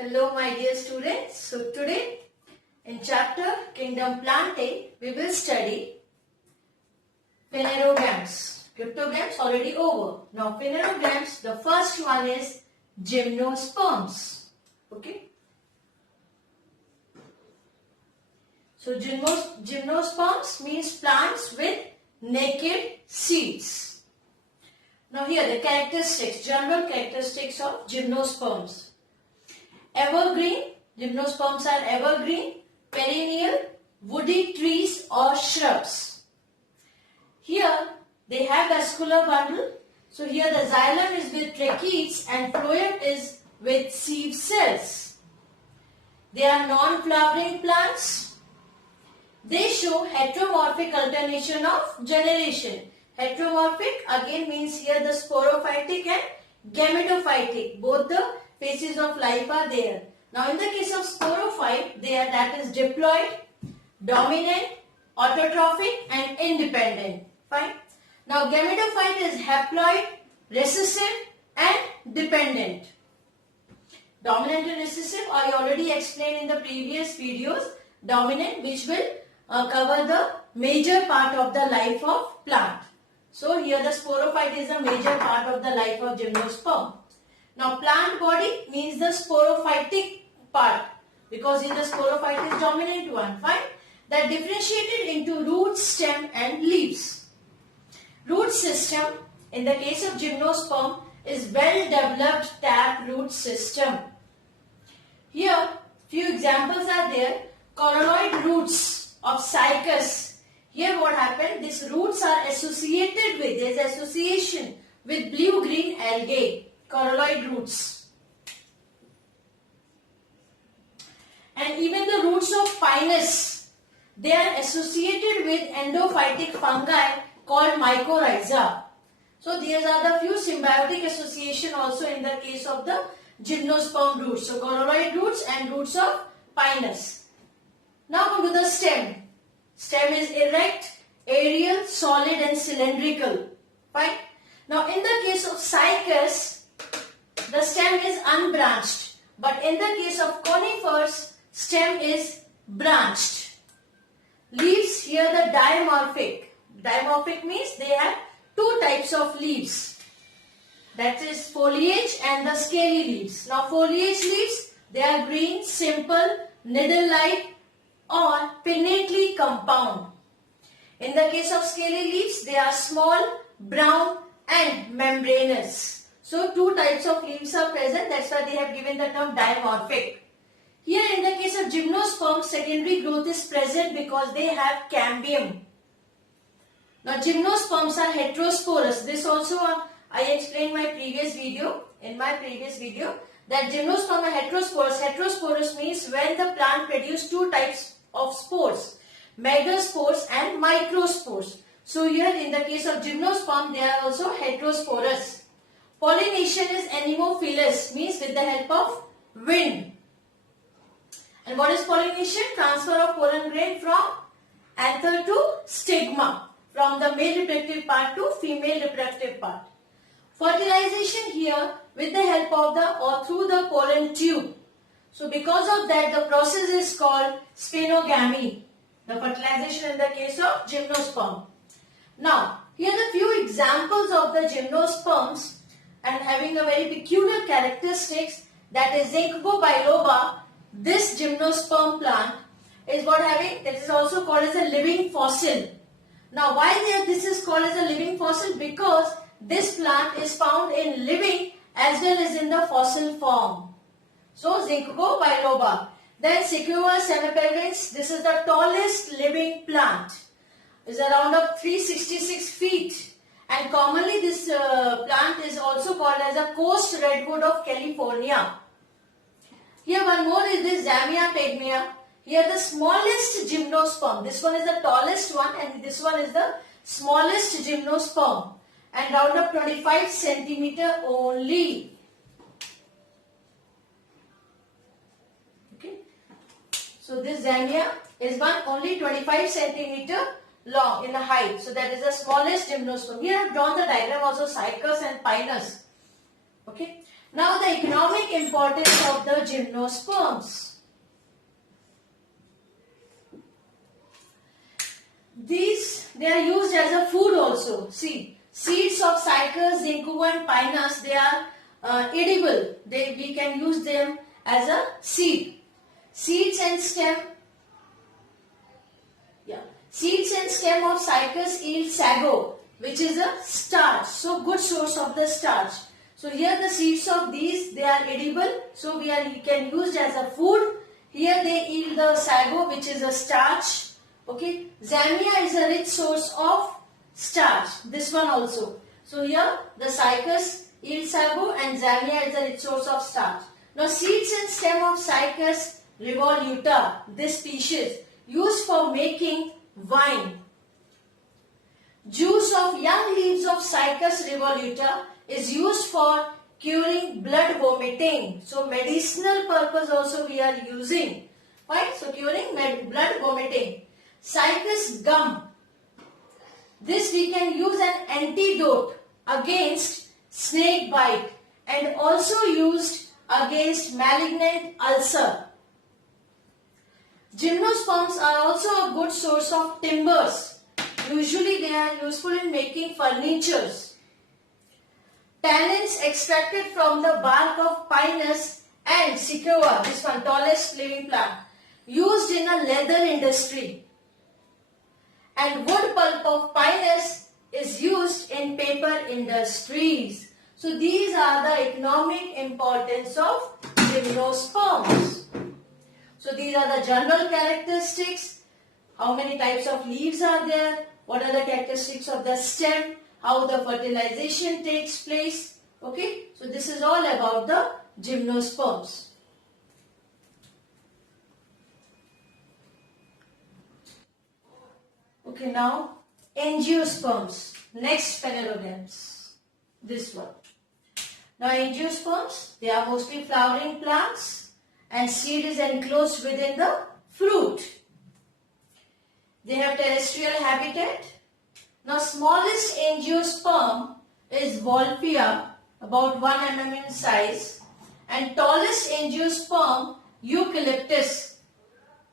Hello my dear students. So today in chapter Kingdom Plantae we will study phanerogams. Cryptogams already over. Now phanerogams, the first one is gymnosperms. Okay. So gymnosperms means plants with naked seeds. Now here the characteristics, general characteristics of gymnosperms. Evergreen, gymnosperms are evergreen, perennial, woody trees or shrubs. Here they have vascular bundle. So here the xylem is with tracheids and phloem is with sieve cells. They are non-flowering plants. They show heteromorphic alternation of generation. Heteromorphic again means here the sporophytic and gametophytic. Both the phases of life are there. Now in the case of sporophyte, that is diploid, dominant, autotrophic and independent. Fine. Now gametophyte is haploid, recessive and dependent. Dominant and recessive I already explained in the previous videos. Dominant which will cover the major part of the life of plant. So here the sporophyte is a major part of the life of gymnosperm. Now plant body means the sporophytic part because here the sporophyte is dominant one. Fine. That differentiated into root, stem and leaves. Root system in the case of gymnosperm is well developed tap root system. Here few examples are there. Coralloid roots of cycas. Here what happened? These roots are associated with, there is association with blue-green algae. Coralloid roots. And even the roots of pinus, they are associated with endophytic fungi called mycorrhiza. So these are the few symbiotic association also in the case of the gymnosperm roots. So coralloid roots and roots of pinus. Now come to the stem. Stem is erect, aerial, solid and cylindrical. Fine. Now in the case of cycas, the stem is unbranched, but in the case of conifers, stem is branched. Leaves here the dimorphic. Dimorphic means they have two types of leaves. That is foliage and the scaly leaves. Now foliage leaves, they are green, simple, needle-like or pinnately compound. In the case of scaly leaves, they are small, brown and membranous. So two types of leaves are present. That's why they have given the term dimorphic. Here in the case of gymnosperm, secondary growth is present because they have cambium. Now gymnosperms are heterosporous. This also I explained in my previous video. That gymnosperm are heterosporous. Heterosporous means when the plant produces two types of spores. Megaspores and microspores. So here in the case of gymnosperm, they are also heterosporous. Pollination is anemophilous, means with the help of wind. And what is pollination? Transfer of pollen grain from anther to stigma, from the male reproductive part to female reproductive part. Fertilization here with the help of or through the pollen tube. So because of that the process is called sphenogamy. The fertilization in the case of gymnosperm. Now here the few examples of the gymnosperms and having a very peculiar characteristics, that is Zincgo biloba. This gymnosperm plant is that is also called as a living fossil. Now why this is called as a living fossil? Because this plant is found in living as well as in the fossil form. So Zincgo biloba. Then Sequoia semipalpans, this is the tallest living plant. Is around 366 feet. And commonly this plant is also called as a coast redwood of California. Here one more is this Zamia pygmaea. Here the smallest gymnosperm. This one is the tallest one and this one is the smallest gymnosperm. And around 25 centimeter only. Okay. So this Zamia is only 25 centimeter long in the height. So that is the smallest gymnosperm. Here I have drawn the diagram also cycas and pinus. Okay. Now the economic importance of the gymnosperms. They are used as a food also. See, seeds of Cycas, Zincova and Pinus, they are edible. We can use them as a seed. Seeds and stem of Cycas yield sago, which is a starch. So good source of the starch. So here the seeds of these, they are edible. So we can use as a food. Here they yield the sago, which is a starch. Okay. Zamia is a rich source of starch. This one also. So here the Cycas yield sago and Zamia is a rich source of starch. Now seeds and stem of Cycas revoluta, this species, used for making wine. Juice of young leaves of Cycas revoluta is used for curing blood vomiting. So medicinal purpose also we are using. Right? So curing blood vomiting. Cycas gum. This we can use an antidote against snake bite and also used against malignant ulcer. Gymnosperms are also a good source of timbers. Usually they are useful in making furnitures. Tannins extracted from the bark of Pinus and Sequoia, this one tallest living plant, used in a leather industry. And wood pulp of Pinus is used in paper industries. So these are the economic importance of gymnosperms. So these are the general characteristics. How many types of leaves are there? What are the characteristics of the stem? How the fertilization takes place? Okay. So this is all about the gymnosperms. Okay, now angiosperms. Next phanerogams. This one. Now angiosperms, they are mostly flowering plants and seed is enclosed within the fruit. They have terrestrial habitat. Now smallest angiosperm is Wolffia, about 1 mm in size, and tallest angiosperm Eucalyptus,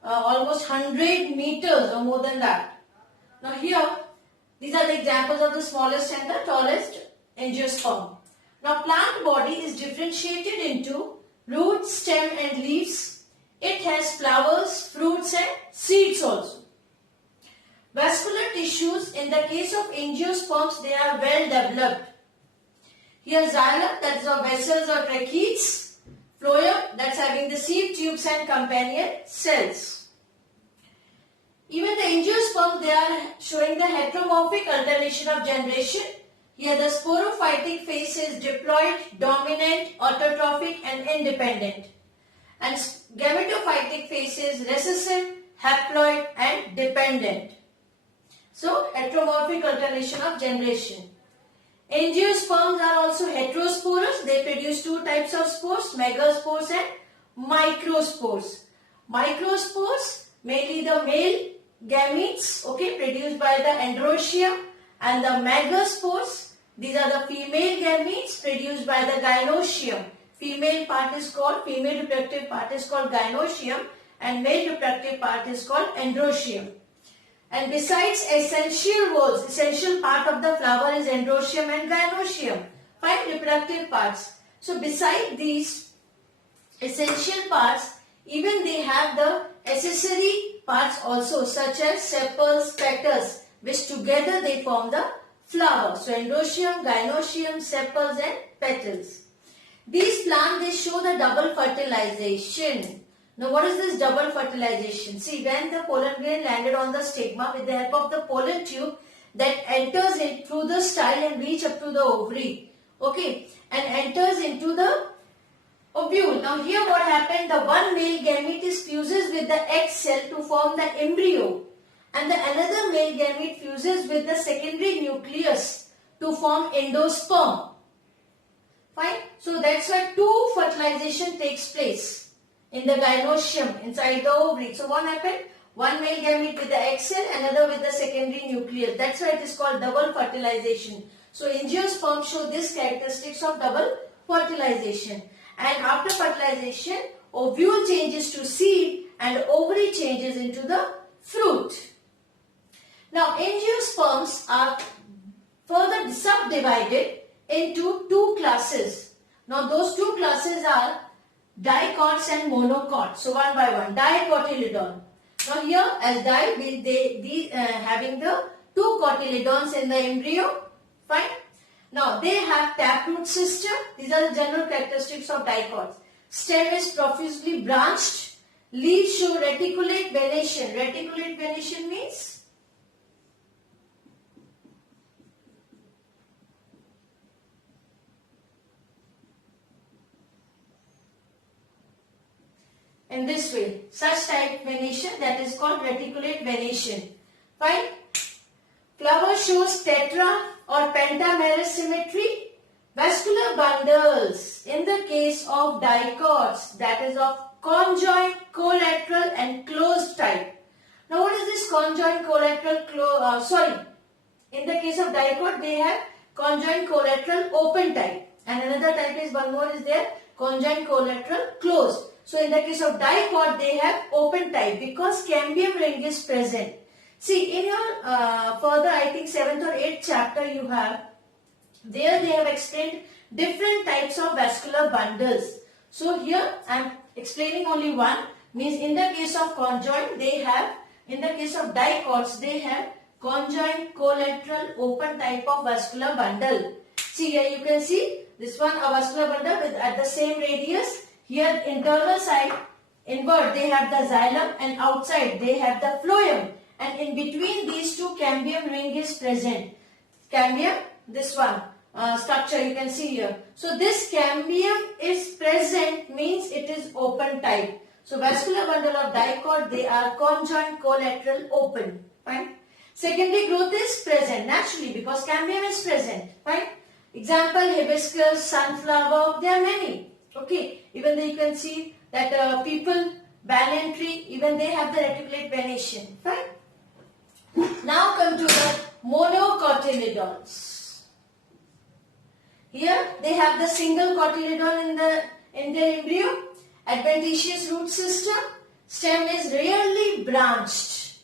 almost 100 meters or more than that. Now here, these are the examples of the smallest and the tallest angiosperm. Now plant body is differentiated into root, stem and leaves. It has flowers, fruits and seeds also. Vascular tissues, in the case of angiosperms, they are well developed. Here xylem, that is of vessels or tracheids. Phloem, that's having the seed tubes and companion cells. Even the angiosperms, they are showing the heteromorphic alternation of generation. Here the sporophytic phase is diploid, dominant, autotrophic and independent. And gametophytic phase is recessive, haploid and dependent. So heteromorphic alternation of generation. Angiosperms are also heterosporous. They produce two types of spores, megaspores and microspores. Microspores, mainly the male gametes, okay, produced by the androecium, and the megaspores, these are the female gametes produced by the gynoecium. Female reproductive part is called gynoecium and male reproductive part is called androecium. And besides essential whorls, essential part of the flower is androecium and gynoecium, 5 reproductive parts. So beside these essential parts, even they have the accessory parts also, such as sepals, petals, which together they form the flower. So androecium, gynoecium, sepals and petals. These plants, they show the double fertilization. Now what is this double fertilization? See, when the pollen grain landed on the stigma with the help of the pollen tube that enters in through the style and reach up to the ovary. Okay, and enters into the ovule. Now here what happened, the one male gamete is fuses with the egg cell to form the embryo and the another male gamete fuses with the secondary nucleus to form endosperm. Fine. So that's why two fertilization takes place in the gynoecium inside the ovary. So what happened? One male gamete with the egg cell, another with the secondary nucleus. That's why it is called double fertilization. So angiosperms show these characteristics of double fertilization. And after fertilization, ovule changes to seed and ovary changes into the fruit. Now, angiosperms are further subdivided into two classes. Now, those two classes are dicots and monocots. So, one by one, dicotyledon. Now, here as di, will they be having the two cotyledons in the embryo. Fine. Now, they have taproot system. These are the general characteristics of dicots. Stem is profusely branched. Leaves show reticulate venation. Reticulate venation means in this way, such type venation, that is called reticulate venation. Fine. Flower shows tetra or pentamerous symmetry. Vascular bundles in the case of dicots, that is of conjoint, collateral and closed type. Now what is this conjoint, collateral, in the case of dicot they have conjoint, collateral, open type, and another type is, one more is there, conjoint, collateral, closed. So in the case of dicot they have open type because cambium ring is present. See, in your further, I think 7th or 8th chapter you have, there they have explained different types of vascular bundles. So here I am explaining only one, means in the case of conjoint they have, in the case of dicots they have conjoint, collateral, open type of vascular bundle. See here you can see this one, a vascular bundle with at the same radius. Here internal side, inward they have the xylem and outside they have the phloem. And in between these two cambium ring is present. Cambium, this one, structure you can see here. So this cambium is present means it is open type. So vascular bundle of dicot, they are conjoint, collateral, open. Fine. Secondary growth is present naturally because cambium is present. Fine. Example, hibiscus, sunflower, there are many. Okay. Even though you can see that people, banyan tree, even they have the reticulate venation. Fine. Now come to the monocotyledons. Here they have the single cotyledon in their embryo. Adventitious root system. Stem is rarely branched.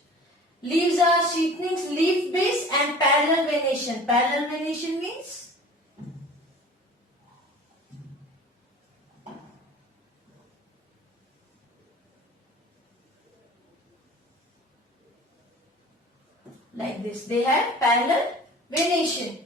Leaves are sheathenings, leaf base and parallel venation. Parallel venation means like this. They have parallel venation.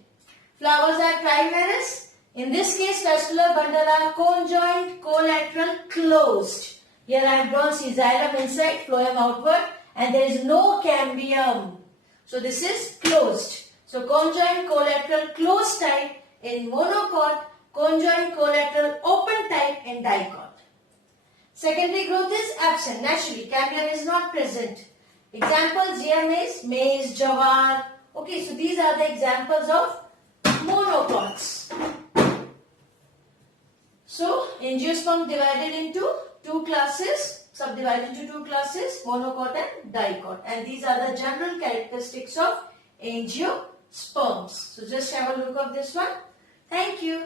Flowers are trimerous. In this case, vascular bundle are conjoint, collateral, closed. Here I have drawn xylem inside, phloem outward, and there is no cambium. So this is closed. So conjoint, collateral, closed type in monocot, conjoint, collateral, open type in dicot. Secondary growth is absent. Naturally, cambium is not present. Examples here is maize, jawar. Okay, so these are the examples of monocots. So, angiosperm divided into two classes, subdivided into two classes, monocot and dicot. And these are the general characteristics of angiosperms. So, just have a look of this one. Thank you.